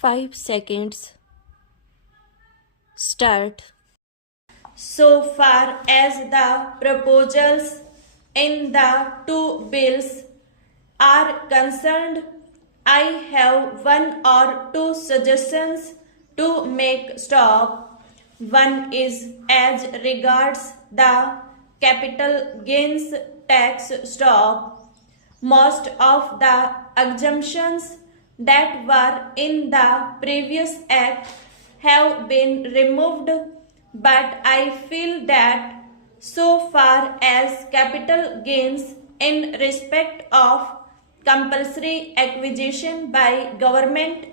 5 seconds. Start. So far as the proposals in the two bills are concerned, I have one or two suggestions to make. Stop. One is as regards the capital gains tax. Stop. Most of the exemptions that were in the previous act have been removed, but I feel that so far as capital gains in respect of compulsory acquisition by government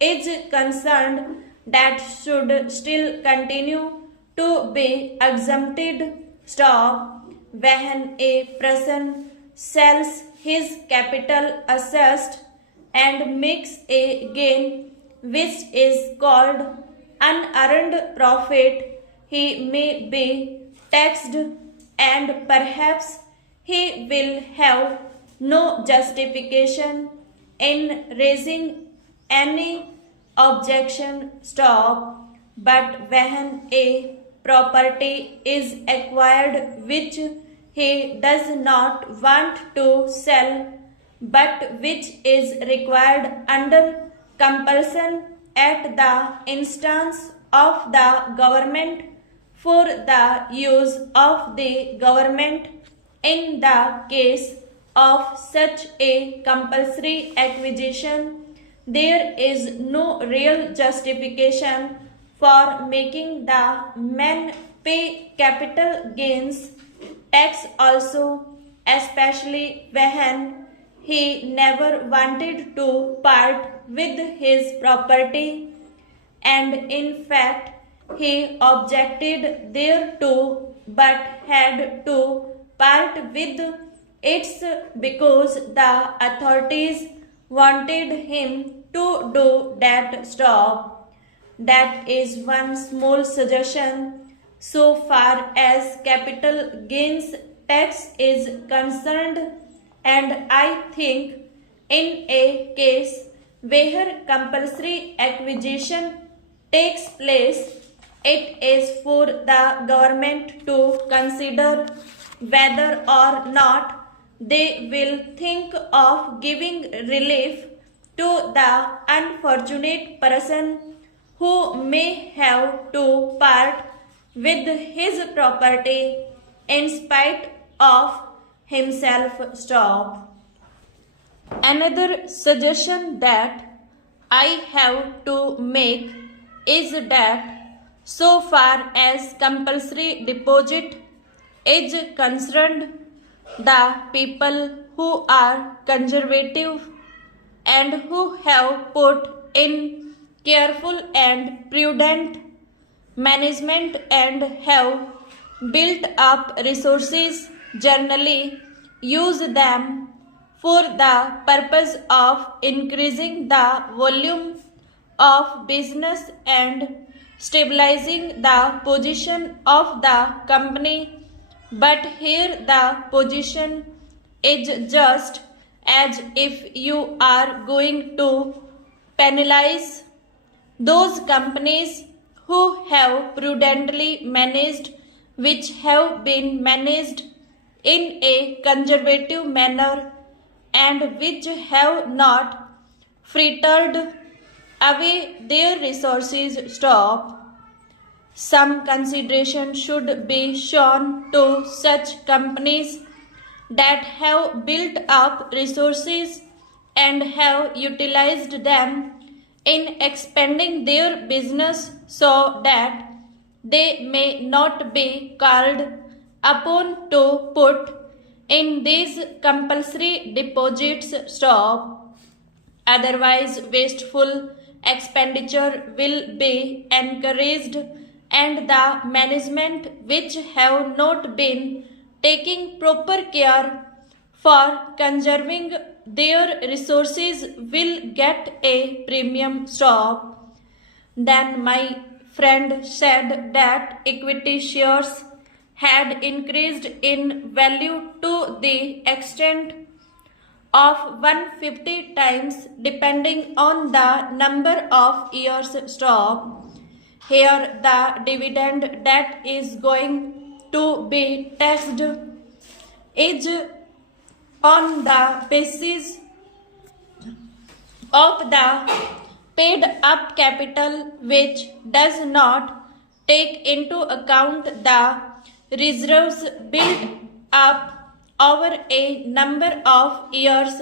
is concerned, that should still continue to be exempted. Stop. When a person sells his capital assessed and makes a gain, which is called unearned profit, he may be taxed, and perhaps he will have no justification in raising any objection. Stop. But when a property is acquired which he does not want to sell, but which is required under compulsion at the instance of the government for the use of the government, in the case of such a compulsory acquisition, there is no real justification for making the man pay capital gains tax also, especially when he never wanted to part with his property, and in fact he objected thereto but had to part with it because the authorities wanted him to do that. Stop. That is one small suggestion. So far as capital gains tax is concerned, and I think in a case where compulsory acquisition takes place, it is for the government to consider whether or not they will think of giving relief to the unfortunate person who may have to part with his property in spite of himself. Stop. Another suggestion that I have to make is that so far as compulsory deposit is concerned, the people who are conservative and who have put in careful and prudent management and have built up resources generally use them for the purpose of increasing the volume of business and stabilizing the position of the company. But here the position is just as if you are going to penalize those companies who have prudently managed, which have been managed in a conservative manner, and which have not frittered away their resources. Stop. Some consideration should be shown to such companies that have built up resources and have utilized them in expanding their business, so that they may not be called upon to put in these compulsory deposits. Stop. Otherwise, wasteful expenditure will be encouraged, and the management which have not been taking proper care for conserving their resources will get a premium. Stop. Then my friend said that equity shares had increased in value to the extent of 150 times depending on the number of years stock. Here the dividend that is going to be taxed is on the basis of the paid up capital, which does not take into account the reserves built up over a number of years.